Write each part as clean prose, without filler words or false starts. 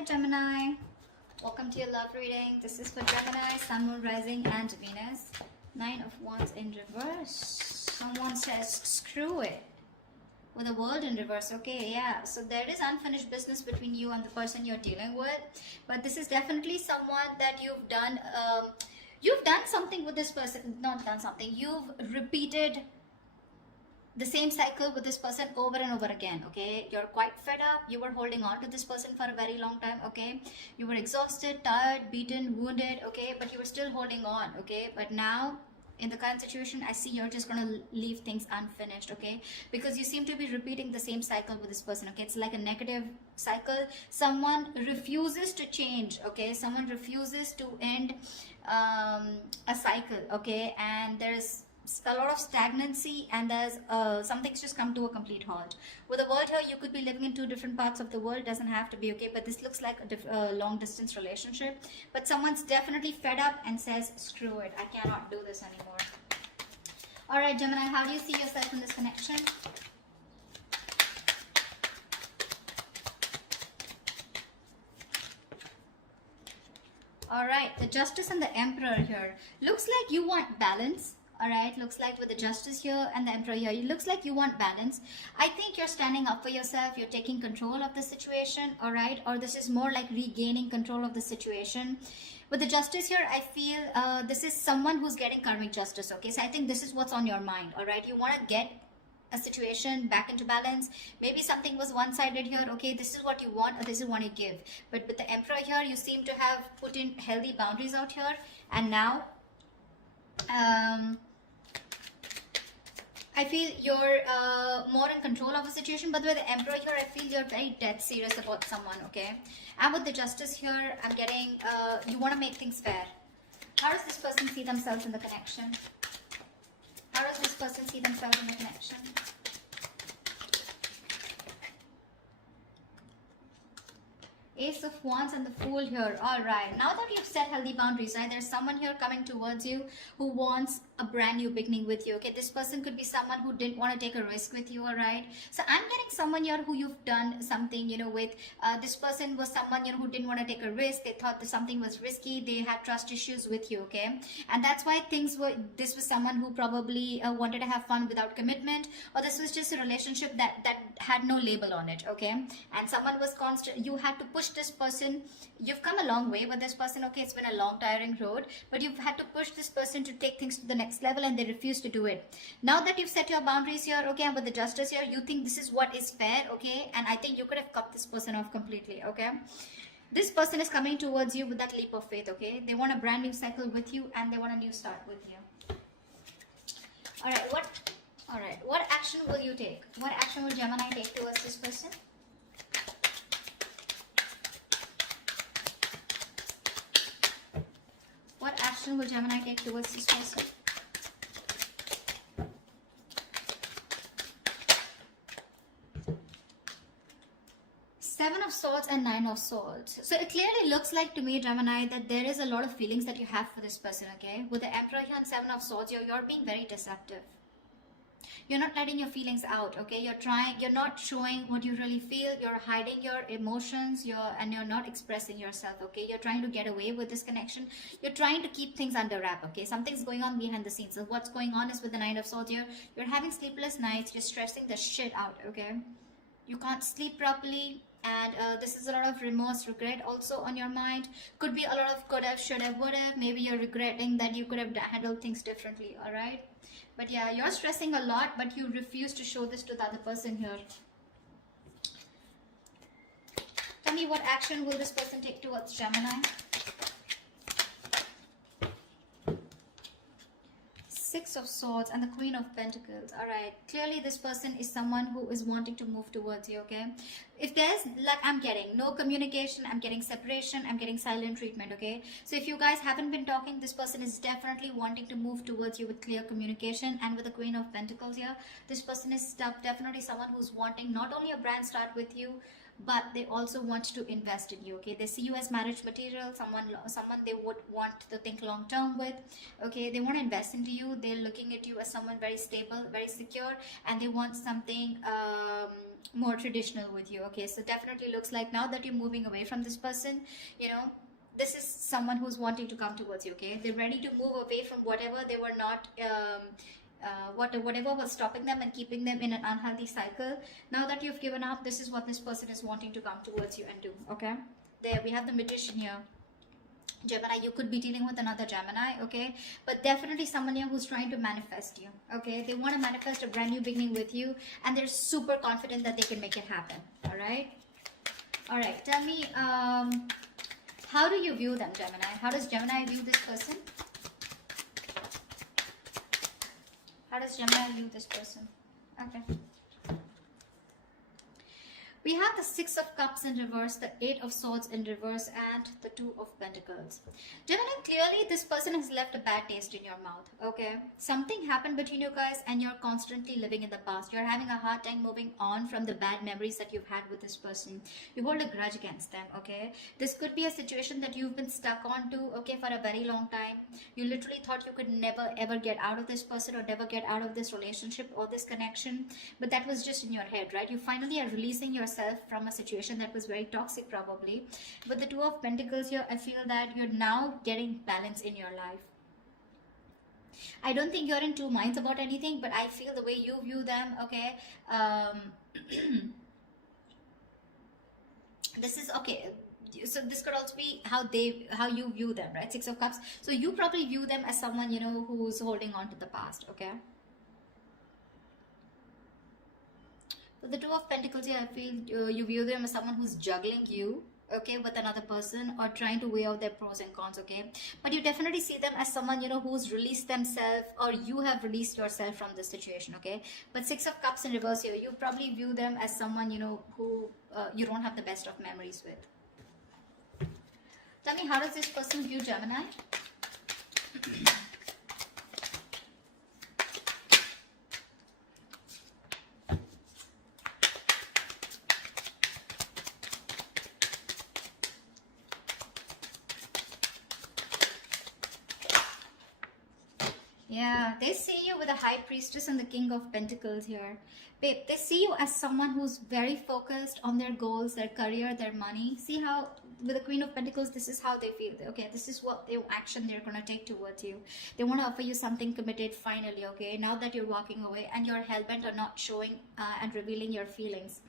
Hi Gemini, welcome to your love reading. This is for Gemini, Sun, Moon, Rising and Venus. Nine of Wands in reverse. Someone says screw it with the World in reverse. Okay, yeah, so there is unfinished business between you and the person you're dealing with, but this is definitely someone that you've done something with this person. Not done something, you've repeated the same cycle with this person over and over again. Okay, you're quite fed up. You were holding on to this person for a very long time. Okay, you were exhausted, tired, beaten, wounded. Okay, but you were still holding on. Okay, but now in the current situation, I see you're just gonna leave things unfinished. Okay, because you seem to be repeating the same cycle with this person. Okay, it's like a negative cycle. Someone refuses to change. Okay, someone refuses to end a cycle. Okay, and there's a lot of stagnancy, and there's something's just come to a complete halt. With the world here, you could be living in two different parts of the world. Doesn't have to be. Okay, but this looks like a long distance relationship, but someone's definitely fed up and says screw it, I cannot do this anymore. All right, Gemini, how do you see yourself in this connection? All right, the Justice and the Emperor here. Looks like you want balance. All right, looks like with the Justice here and the Emperor here, it looks like you want balance. I think you're standing up for yourself. You're taking control of the situation. All right, or this is more like regaining control of the situation. With the Justice here, I feel this is someone who's getting karmic justice. Okay, so I think this is what's on your mind. All right, you want to get a situation back into balance. Maybe something was one-sided here. Okay, this is what you want or this is what you give. But with the Emperor here, you seem to have put in healthy boundaries out here, and now I feel you're more in control of the situation. But with the Emperor here, I feel you're very dead serious about someone. Okay, and with the Justice here, I'm getting you want to make things fair. How does this person see themselves in the connection? How does this person see themselves in the connection? Ace of Wands and the Fool here. All right, now that you've set healthy boundaries, right, there's someone here coming towards you who wants a brand new beginning with you. Okay, this person could be someone who didn't want to take a risk with you. All right, so I'm getting someone here who you've done something, you know, with. This person was someone, you know, who didn't want to take a risk. They thought that something was risky. They had trust issues with you. Okay, and that's why this was someone who probably wanted to have fun without commitment, or this was just a relationship that had no label on it. Okay, and someone was constant. You had to push this person. You've come a long way with this person. Okay, it's been a long tiring road, but you've had to push this person to take things to the next level, and they refuse to do it. Now that you've set your boundaries here, okay, and with the Justice here, you think this is what is fair. Okay, and I think you could have cut this person off completely. Okay, this person is coming towards you with that leap of faith. Okay, they want a brand new cycle with you, and they want a new start with you. All right, what action will you take? What action will Gemini take towards this person? What action will Gemini take towards this person? Seven of Swords and Nine of Swords. So it clearly looks like to me, Gemini, that there is a lot of feelings that you have for this person. Okay, with the Emperor here and Seven of Swords, you're being very deceptive. You're not letting your feelings out. Okay, you're not showing what you really feel. You're hiding your emotions. You're not expressing yourself. Okay, you're trying to get away with this connection. You're trying to keep things under wrap. Okay, something's going on behind the scenes. So what's going on is with the Nine of Swords here, you're having sleepless nights. You're stressing the shit out. Okay, you can't sleep properly, and this is a lot of remorse, regret also on your mind. Could be a lot of could have, should have, would have. Maybe you're regretting that you could have handled things differently. All right, but yeah, you're stressing a lot, but you refuse to show this to the other person here. Tell me, what action will this person take towards Gemini? Six of Swords and the Queen of Pentacles. All right, clearly this person is someone who is wanting to move towards you. Okay, if there's, like, I'm getting no communication, I'm getting separation, I'm getting silent treatment. Okay, so if you guys haven't been talking, this person is definitely wanting to move towards you with clear communication. And with the Queen of Pentacles here, this person is definitely someone who's wanting not only a brand start with you, but they also want to invest in you. Okay, they see you as marriage material, someone they would want to think long term with. Okay, they want to invest into you. They're looking at you as someone very stable, very secure, and they want something more traditional with you. Okay, so definitely looks like now that you're moving away from this person, you know, this is someone who's wanting to come towards you. Okay, they're ready to move away from whatever they were not whatever was stopping them and keeping them in an unhealthy cycle. Now that you've given up, this is what this person is wanting to come towards you and do. Okay, there we have the Magician here. Gemini, you could be dealing with another Gemini, okay, but definitely someone here who's trying to manifest you. Okay, they want to manifest a brand new beginning with you, and they're super confident that they can make it happen. All right, tell me, how do you view them, Gemini? How does Gemini view this person? How does Gemini view this person? Okay. We have the Six of Cups in reverse, the Eight of Swords in reverse, and the Two of Pentacles. Gemini, clearly this person has left a bad taste in your mouth, okay? Something happened between you guys and you're constantly living in the past. You're having a hard time moving on from the bad memories that you've had with this person. You hold a grudge against them, okay? This could be a situation that you've been stuck on to, okay, for a very long time. You literally thought you could never ever get out of this person or never get out of this relationship or this connection, but that was just in your head, right? You finally are releasing yourself from a situation that was very toxic probably. With the Two of Pentacles here, I feel that you're now getting balance in your life. I don't think you're in two minds about anything, but I feel the way you view them, okay, this is okay. So this could also be how you view them, right? Six of Cups. So you probably view them as someone, you know, who's holding on to the past, okay? With the Two of Pentacles here, I feel you view them as someone who's juggling you, okay, with another person, or trying to weigh out their pros and cons, okay? But you definitely see them as someone, you know, who's released themselves, or you have released yourself from this situation, okay? But Six of Cups in reverse here, you probably view them as someone, you know, who you don't have the best of memories with. Tell me, how does this person view Gemini? Yeah, they see you with the High Priestess and the King of Pentacles here. Babe, they see you as someone who's very focused on their goals, their career, their money. See how with the Queen of Pentacles, this is how they feel. Okay, this is what the action they're going to take towards you. They want to offer you something committed finally, okay? Now that you're walking away and you're hellbent on not showing and revealing your feelings.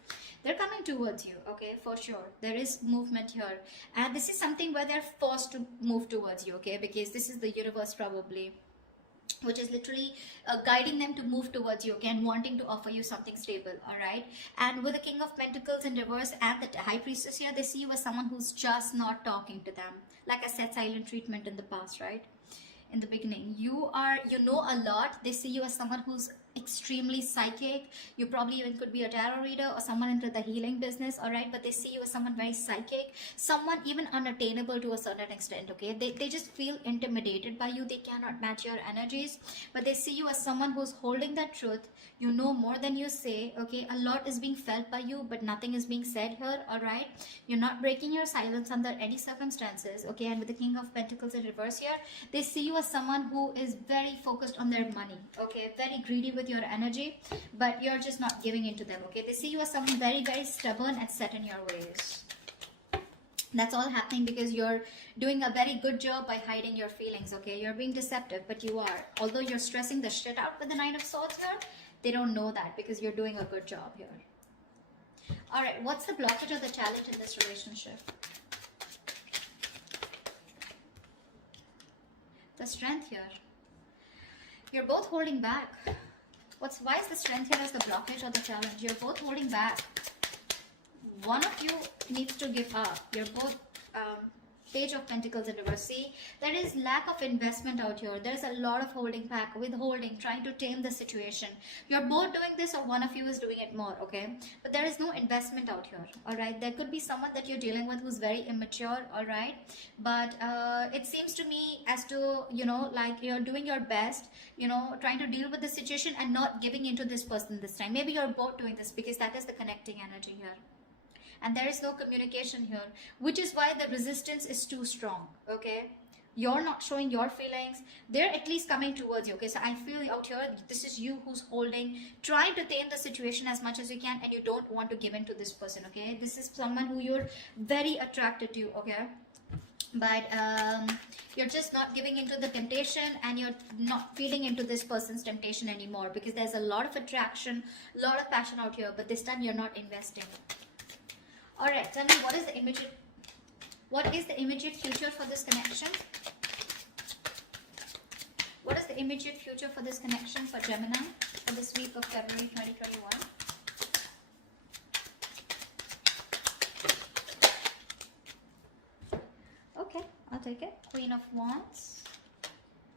They're coming towards you, okay, for sure. There is movement here. And this is something where they're forced to move towards you, okay? Because this is the universe probably, which is literally guiding them to move towards you, okay, and wanting to offer you something stable, all right? And with the King of Pentacles in reverse and the High Priestess here, they see you as someone who's just not talking to them. Like I said, silent treatment in the past, right? In the beginning, you know a lot. They see you as someone who's extremely psychic. You probably even could be a tarot reader or someone into the healing business, all right? But they see you as someone very psychic, someone even unattainable to a certain extent, okay? They just feel intimidated by you. They cannot match your energies, but they see you as someone who's holding that truth. You know more than you say, okay? A lot is being felt by you, but nothing is being said here, all right? You're not breaking your silence under any circumstances, okay? And with the King of Pentacles in reverse here, they see you as someone who is very focused on their money, okay? Very greedy with your energy, but you're just not giving into them, okay? They see you as someone very, very stubborn and set in your ways. That's all happening because you're doing a very good job by hiding your feelings, okay? You're being deceptive, but you are. Although you're stressing the shit out with the Nine of Swords here, they don't know that because you're doing a good job here. All right, what's the blockage or the challenge in this relationship? The Strength here. You're both holding back. Why is the Strength here as the blockage or the challenge? You're both holding back. One of you needs to give up. You're both Page of Pentacles in reverse. See, there is lack of investment out here. There's a lot of holding back, withholding, trying to tame the situation. You're both doing this or one of you is doing it more, okay? But there is no investment out here, all right? There could be someone that you're dealing with who's very immature, all right? But it seems to me as to, you know, like you're doing your best, you know, trying to deal with the situation and not giving into this person this time. Maybe you're both doing this because that is the connecting energy here. And there is no communication here, which is why the resistance is too strong, okay? you're not showing your feelings. They're at least coming towards you. Okay, so I feel out here this is you who's holding, trying to tame the situation as much as you can, and you don't want to give in to this person. Okay, this is someone who you're very attracted to. Okay, but you're just not giving into the temptation, and you're not feeding into this person's temptation anymore, because there's a lot of attraction, a lot of passion out here, but this time you're not investing. All right, tell me, what is the immediate future for this connection? What is the immediate future for this connection for Gemini for this week of February 2021? Okay, I'll take it. Queen of Wands,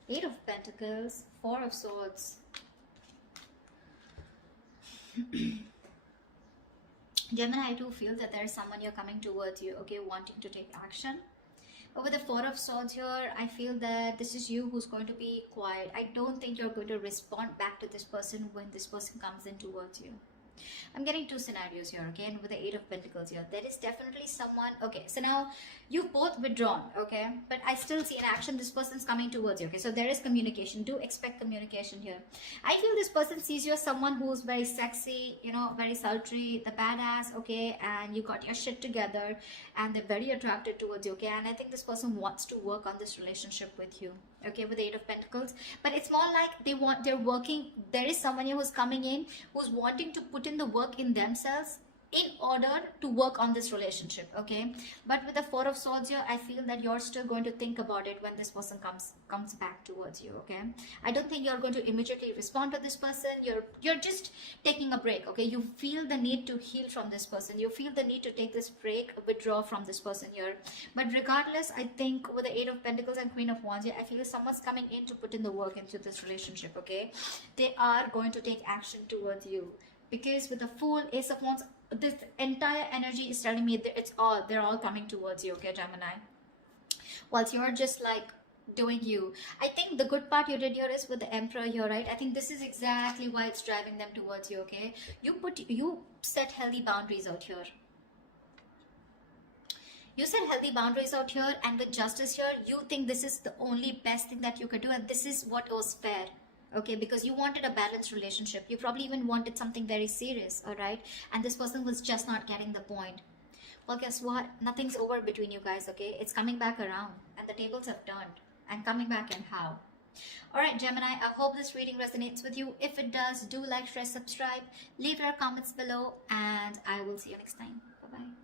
8 of Pentacles, 4 of Swords. Gemini, I do feel that there is someone you're coming towards you, okay, wanting to take action. But with the 4 of Swords here, I feel that this is you who's going to be quiet. I don't think you're going to respond back to this person when this person comes in towards you. I'm getting 2 scenarios here, okay, and with the 8 of Pentacles here, there is definitely someone, okay, so now you've both withdrawn, okay, but I still see an action. This person's coming towards you, okay, so there is communication. Do expect communication here. I feel this person sees you as someone who's very sexy, you know, very sultry, the badass, okay, and you got your shit together, and they're very attracted towards you, okay, and I think this person wants to work on this relationship with you, okay, with the 8 of Pentacles. But it's more like they're working. There is someone here who's coming in, who's wanting to put in the work in themselves in order to work on this relationship, okay. But with the 4 of Swords here, I feel that you're still going to think about it when this person comes back towards you, okay. I don't think you're going to immediately respond to this person. You're just taking a break, okay. You feel the need to heal from this person. You feel the need to take this break, withdraw from this person here. But regardless, I think with the 8 of Pentacles and Queen of Wands here, I feel someone's coming in to put in the work into this relationship, okay. They are going to take action towards you, because with the Fool, Ace of Wands, this entire energy is telling me that they're all coming towards you, okay, Gemini, whilst you're just like doing you. I think the good part you did here is with the Emperor here, right? I think this is exactly why it's driving them towards you, okay. You set healthy boundaries out here. You set healthy boundaries out here, and with Justice here, you think this is the only best thing that you could do, and this is what was fair, okay, because you wanted a balanced relationship. You probably even wanted something very serious, all right, and this person was just not getting the point. Well, guess what? Nothing's over between you guys, okay. It's coming back around, and the tables have turned, and coming back, and how. All right, Gemini, I hope this reading resonates with you. If it does, do like, share, subscribe, leave your comments below, and I will see you next time. Bye bye.